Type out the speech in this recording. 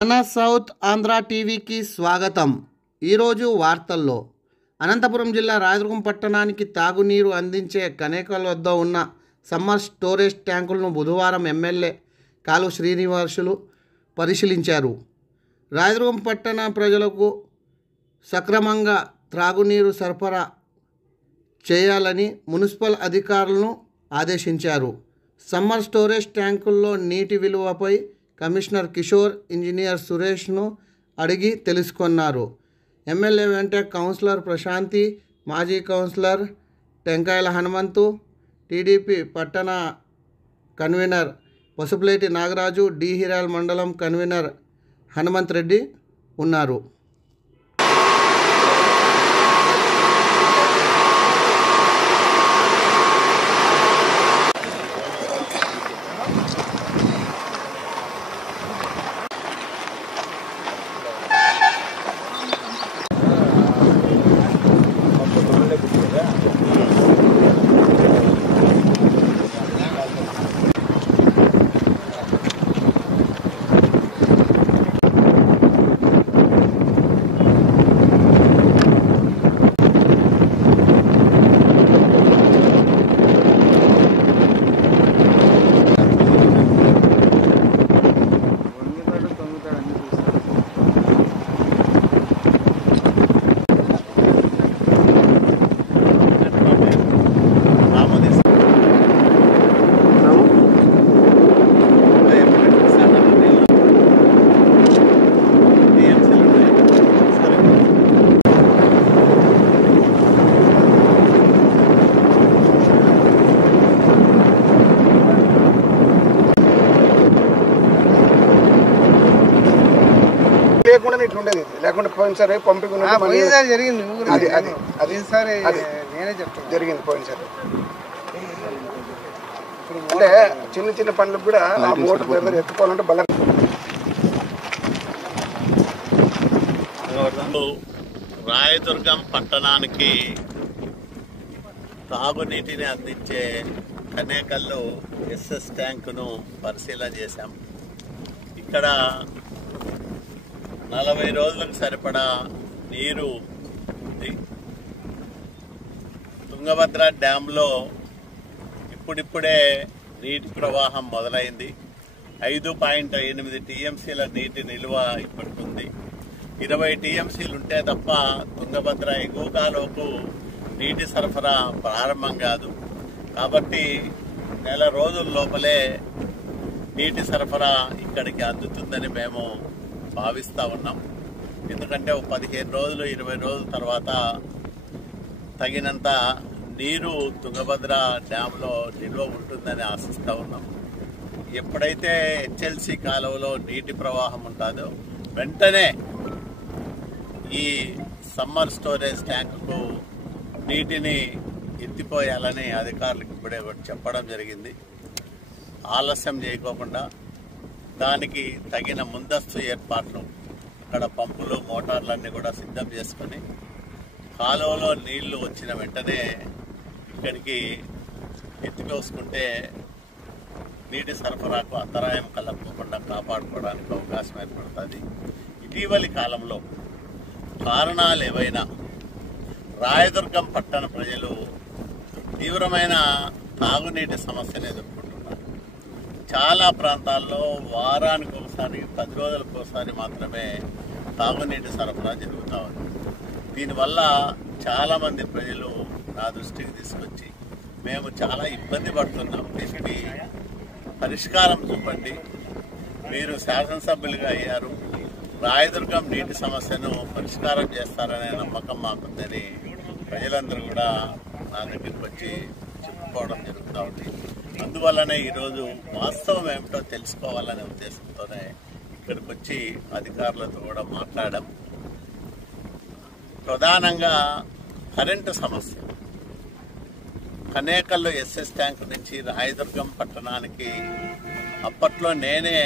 మన సౌత్ ఆంధ్ర టీవీకి స్వాగతం. ఈరోజు వార్తల్లో అనంతపురం జిల్లా రాయదుర్గం పట్టణానికి తాగునీరు అందించే కనేకల్ వద్ద ఉన్న సమ్మర్ స్టోరేజ్ ట్యాంకులను బుధవారం ఎమ్మెల్యే కాలువ శ్రీనివాసులు పరిశీలించారు. రాయదుర్గం పట్టణ ప్రజలకు సక్రమంగా త్రాగునీరు సరఫరా చేయాలని మున్సిపల్ అధికారులను ఆదేశించారు. సమ్మర్ స్టోరేజ్ ట్యాంకుల్లో నీటి విలువపై కమిషనర్ కిషోర్, ఇంజనీర్ సురేష్ను అడిగి తెలుసుకున్నారు. ఎమ్మెల్యే వెంట కౌన్సిలర్ ప్రశాంతి, మాజీ కౌన్సిలర్ టెంకాయల హనుమంతు, టీడీపీ పట్టణ కన్వీనర్ పసుపులేటి నాగరాజు, డి హిరాల్ మండలం కన్వీనర్ హనుమంత్ రెడ్డి ఉన్నారు. లేకుండా ఇట్లా ఉండేది, లేకుండా పోయినసారి పంపింగ్ జరిగింది. నేనే చెప్తాను జరిగింది పోయినసారి. అంటే చిన్న చిన్న పనులకు కూడా ఆ మోటార్ దగ్గర ఎత్తుకోవాలంటే బల. రాయదుర్గం పట్టణానికి తాగునీటిని అందించే కనేకల్లో ఎస్ఎస్ ట్యాంకును పరిశీలన చేశాం. ఇక్కడ 40 రోజులకు సరిపడా నీరు ఉంది. తుంగభద్ర డ్యాంలో ఇప్పుడిప్పుడే నీటి ప్రవాహం మొదలైంది. 5.8 టీఎంసీల నీటి నిల్వ ఇప్పటికుంది. 20 టీఎంసీలు ఉంటే తప్ప తుంగభద్ర ఎగువకాలోపు నీటి సరఫరా ప్రారంభం కాదు. కాబట్టి నెల రోజుల లోపలే నీటి సరఫరా ఇక్కడికి అందుతుందని మేము భావిస్తూ ఉన్నాం. ఎందుకంటే 15 రోజులు 20 రోజుల తర్వాత తగినంత నీరు తుంగభద్ర డ్యాంలో నిల్వ ఉంటుందని ఆశిస్తూ ఉన్నాం. ఎప్పుడైతే హెచ్ఎల్సి కాలువలో నీటి ప్రవాహం ఉంటుందో వెంటనే ఈ సమ్మర్ స్టోరేజ్ ట్యాంకుకు నీటిని ఎత్తిపోయాలని అధికారులకు ఇప్పుడే చెప్పడం జరిగింది. ఆలస్యం చేయకోకుండా దానికి తగిన ముందస్తు ఏర్పాట్లు, అక్కడ పంపులు మోటార్లన్నీ కూడా సిద్ధం చేసుకొని కాలువలో నీళ్లు వచ్చిన వెంటనే ఇక్కడికి ఎత్తిపోసుకుంటే నీటి సరఫరాకు అంతరాయం కలగకుండా కాపాడుకోవడానికి అవకాశం ఏర్పడుతుంది. ఇటీవలి కాలంలో కారణాలు ఏవైనా రాయదుర్గం పట్టణ ప్రజలు తీవ్రమైన తాగునీటి సమస్యను ఎదుర్కొంటున్నారు. చాలా ప్రాంతాల్లో వారానికి ఒకసారి 10 రోజులకు ఒకసారి మాత్రమే తాగునీటి సరఫరా జరుగుతూ ఉంది. దీనివల్ల చాలామంది ప్రజలు నా దృష్టికి తీసుకొచ్చి మేము చాలా ఇబ్బంది పడుతున్నాం, దీనికి పరిష్కారం చూపండి, మీరు శాసనసభ్యులుగా అయ్యారు, రాయదుర్గం నీటి సమస్యను పరిష్కారం చేస్తారనే నమ్మకం మాకుందని ప్రజలందరూ కూడా నా దగ్గరికి వచ్చి చెప్పుకోవడం జరుగుతూ ఉంది. అందువల్లనే ఈరోజు వాస్తవం ఏమిటో తెలుసుకోవాలనే ఉద్దేశంతోనే ఇక్కడికి వచ్చి అధికారులతో కూడా మాట్లాడాం. ప్రధానంగా కరెంటు సమస్య. కనేకల్లో ఎస్ఎస్ ట్యాంక్ నుంచి రాయదుర్గం పట్టణానికి అప్పట్లో నేనే